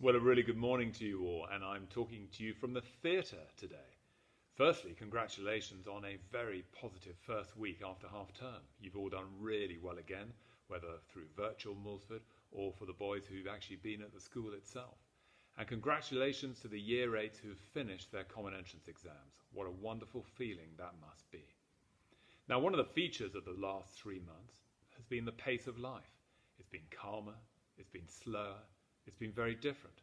Well, a really good morning to you all, and I'm talking to you from the theatre today. Firstly, congratulations on a very positive first week after half term. You've all done really well again, whether through virtual Moulsford or for the boys who've actually been at the school itself. And congratulations to the Year 8s who've finished their common entrance exams. What a wonderful feeling that must be. Now, one of the features of the last 3 months has been the pace of life. It's been calmer, it's been slower, it's been very different.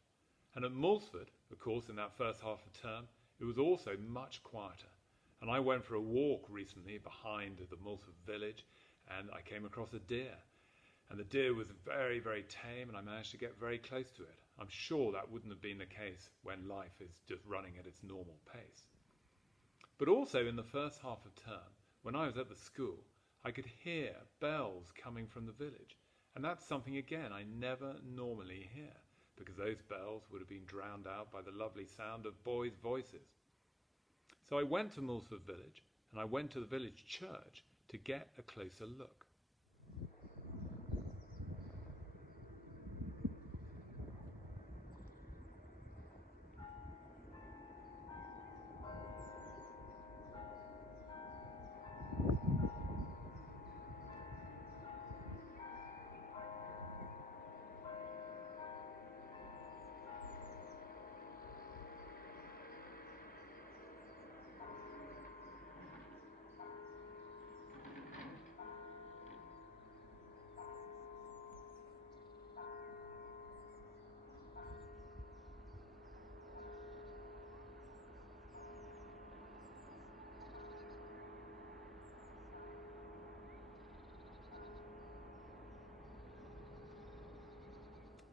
And at Moulsford, of course, in that first half of term, it was also much quieter. And I went for a walk recently behind the Moulsford village, and I came across a deer. And the deer was very, very tame, and I managed to get very close to it. I'm sure that wouldn't have been the case when life is just running at its normal pace. But also in the first half of term, when I was at the school, I could hear bells coming from the village. And that's something, again, I never normally hear, because those bells would have been drowned out by the lovely sound of boys' voices. So I went to Moulsford village, and I went to the village church to get a closer look.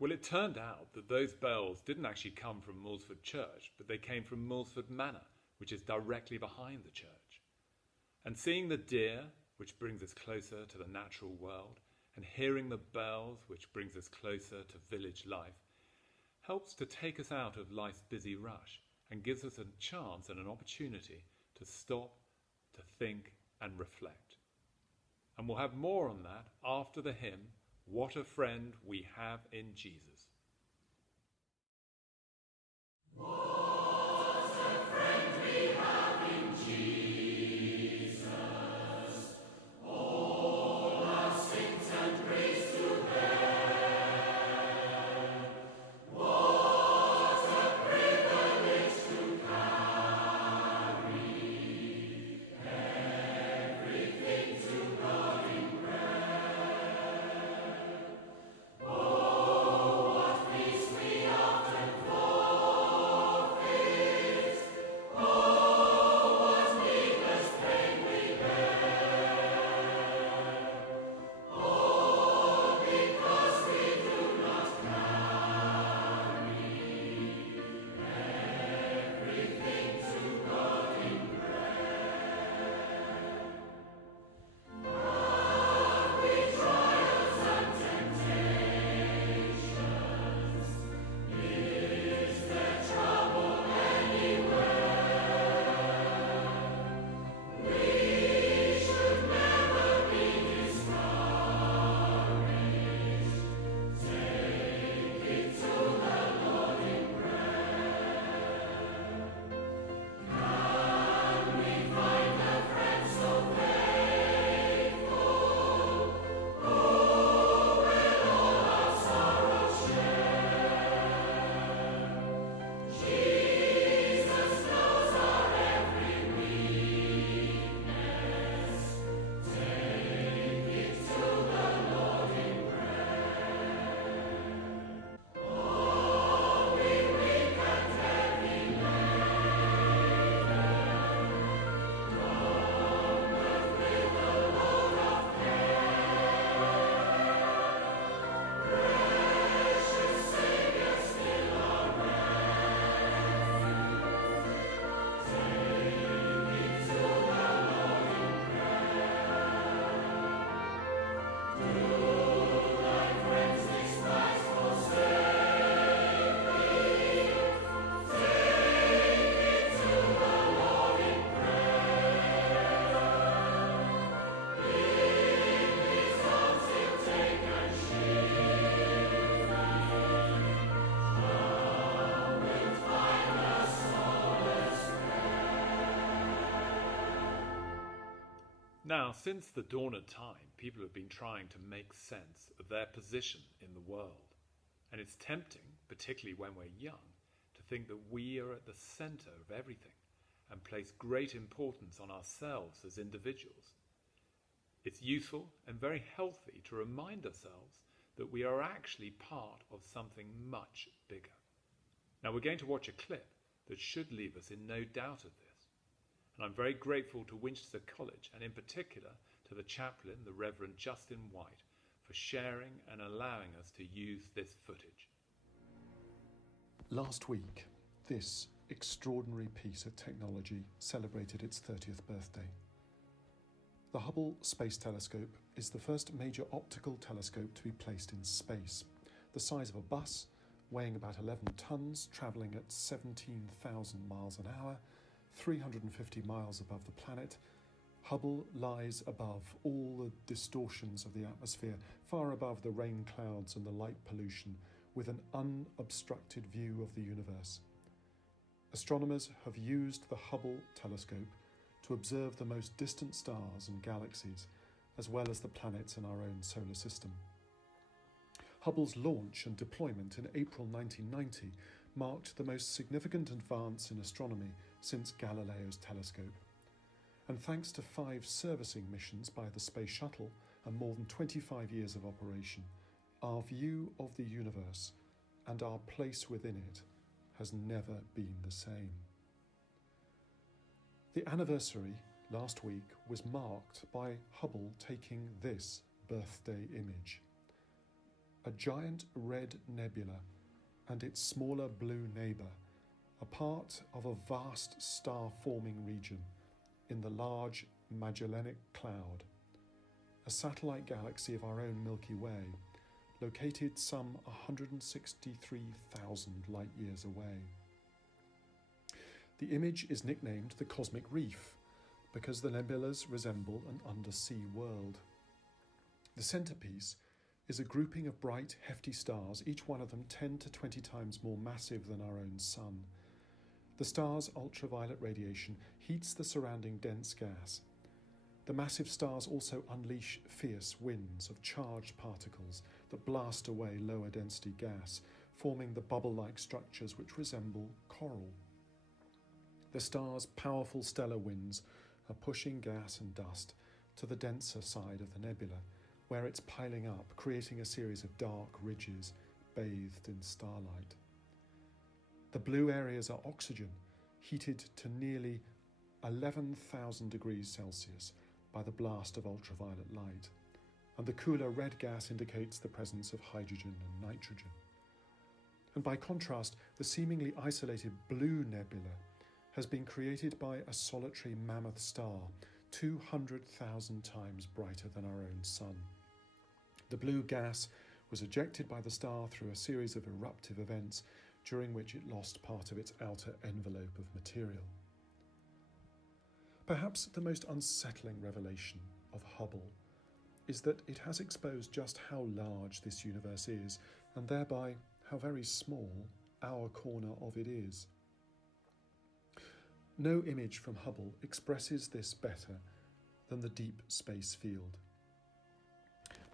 Well, it turned out that those bells didn't actually come from Moulsford Church, but they came from Moulsford Manor, which is directly behind the church. And seeing the deer, which brings us closer to the natural world, and hearing the bells, which brings us closer to village life, helps to take us out of life's busy rush and gives us a chance and an opportunity to stop, to think and reflect. And we'll have more on that after the hymn, What a Friend We Have in Jesus. Now, since the dawn of time, people have been trying to make sense of their position in the world. And it's tempting, particularly when we're young, to think that we are at the centre of everything and place great importance on ourselves as individuals. It's useful and very healthy to remind ourselves that we are actually part of something much bigger. Now, we're going to watch a clip that should leave us in no doubt of this. And I'm very grateful to Winchester College, and in particular to the chaplain, the Reverend Justin White, for sharing and allowing us to use this footage. Last week, this extraordinary piece of technology celebrated its 30th birthday. The Hubble Space Telescope is the first major optical telescope to be placed in space. The size of a bus, weighing about 11 tons, travelling at 17,000 miles an hour, 350 miles above the planet, Hubble lies above all the distortions of the atmosphere, far above the rain clouds and the light pollution, with an unobstructed view of the universe. Astronomers have used the Hubble telescope to observe the most distant stars and galaxies, as well as the planets in our own solar system. Hubble's launch and deployment in April 1990 marked the most significant advance in astronomy since Galileo's telescope. And thanks to 5 servicing missions by the Space Shuttle and more than 25 years of operation, our view of the universe and our place within it has never been the same. The anniversary last week was marked by Hubble taking this birthday image. A giant red nebula and its smaller blue neighbour are part of a vast star-forming region in the large Magellanic Cloud, a satellite galaxy of our own Milky Way, located some 163,000 light-years away. The image is nicknamed the Cosmic Reef because the nebulas resemble an undersea world. The centrepiece is a grouping of bright, hefty stars, each one of them 10 to 20 times more massive than our own Sun. The star's ultraviolet radiation heats the surrounding dense gas. The massive stars also unleash fierce winds of charged particles that blast away lower density gas, forming the bubble-like structures which resemble coral. The star's powerful stellar winds are pushing gas and dust to the denser side of the nebula, where it's piling up, creating a series of dark ridges bathed in starlight. The blue areas are oxygen, heated to nearly 11,000 degrees Celsius by the blast of ultraviolet light, and the cooler red gas indicates the presence of hydrogen and nitrogen. And by contrast, the seemingly isolated blue nebula has been created by a solitary mammoth star, 200,000 times brighter than our own Sun. The blue gas was ejected by the star through a series of eruptive events during which it lost part of its outer envelope of material. Perhaps the most unsettling revelation of Hubble is that it has exposed just how large this universe is, and thereby how very small our corner of it is. No image from Hubble expresses this better than the deep space field.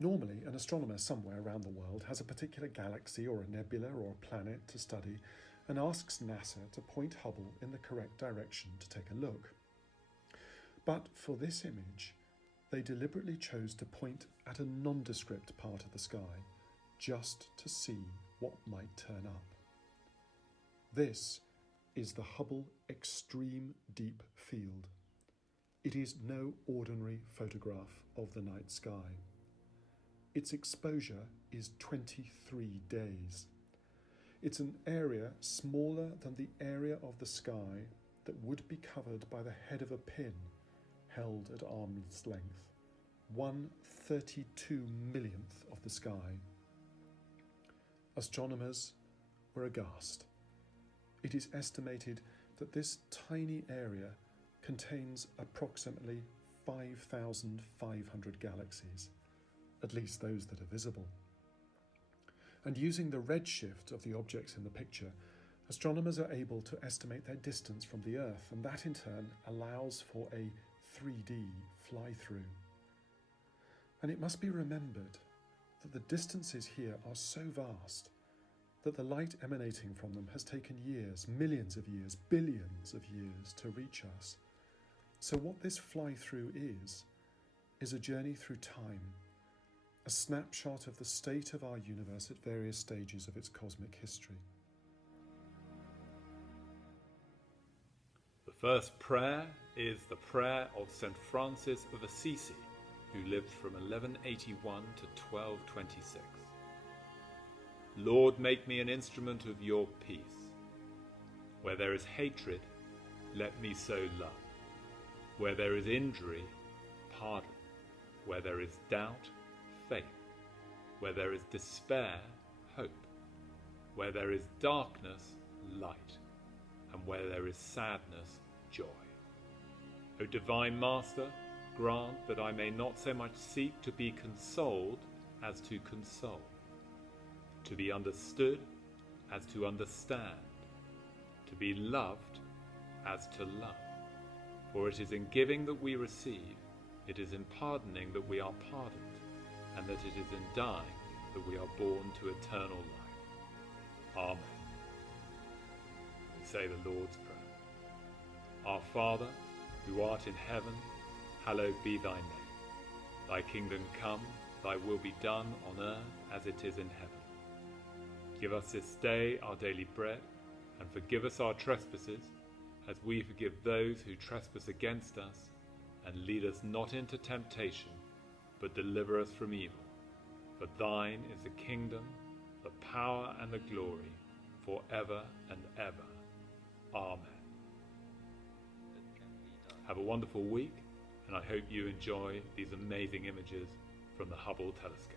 Normally, an astronomer somewhere around the world has a particular galaxy or a nebula or a planet to study and asks NASA to point Hubble in the correct direction to take a look. But for this image, they deliberately chose to point at a nondescript part of the sky just to see what might turn up. This is the Hubble Extreme Deep Field. It is no ordinary photograph of the night sky. Its exposure is 23 days. It's an area smaller than the area of the sky that would be covered by the head of a pin held at arm's length, 1/32 millionth of the sky. Astronomers were aghast. It is estimated that this tiny area contains approximately 5,500 galaxies, at least those that are visible. And using the redshift of the objects in the picture, astronomers are able to estimate their distance from the Earth, and that in turn allows for a 3D fly-through. And it must be remembered that the distances here are so vast that the light emanating from them has taken years, millions of years, billions of years to reach us. So what this fly-through is a journey through time, a snapshot of the state of our universe at various stages of its cosmic history. The first prayer is the prayer of St. Francis of Assisi, who lived from 1181 to 1226. Lord, make me an instrument of your peace. Where there is hatred, let me sow love. Where there is injury, pardon. Where there is doubt, faith. Where there is despair, hope. Where there is darkness, light. And where there is sadness, joy. O Divine Master, grant that I may not so much seek to be consoled as to console, to be understood as to understand, to be loved as to love. For it is in giving that we receive, it is in pardoning that we are pardoned, and that it is in dying that we are born to eternal life. Amen. We say the Lord's Prayer. Our Father, who art in heaven, hallowed be thy name. Thy kingdom come, thy will be done on earth as it is in heaven. Give us this day our daily bread, and forgive us our trespasses, as we forgive those who trespass against us. And lead us not into temptation, but deliver us from evil. For thine is the kingdom, the power, and the glory, for ever and ever. Amen. Have a wonderful week, and I hope you enjoy these amazing images from the Hubble telescope.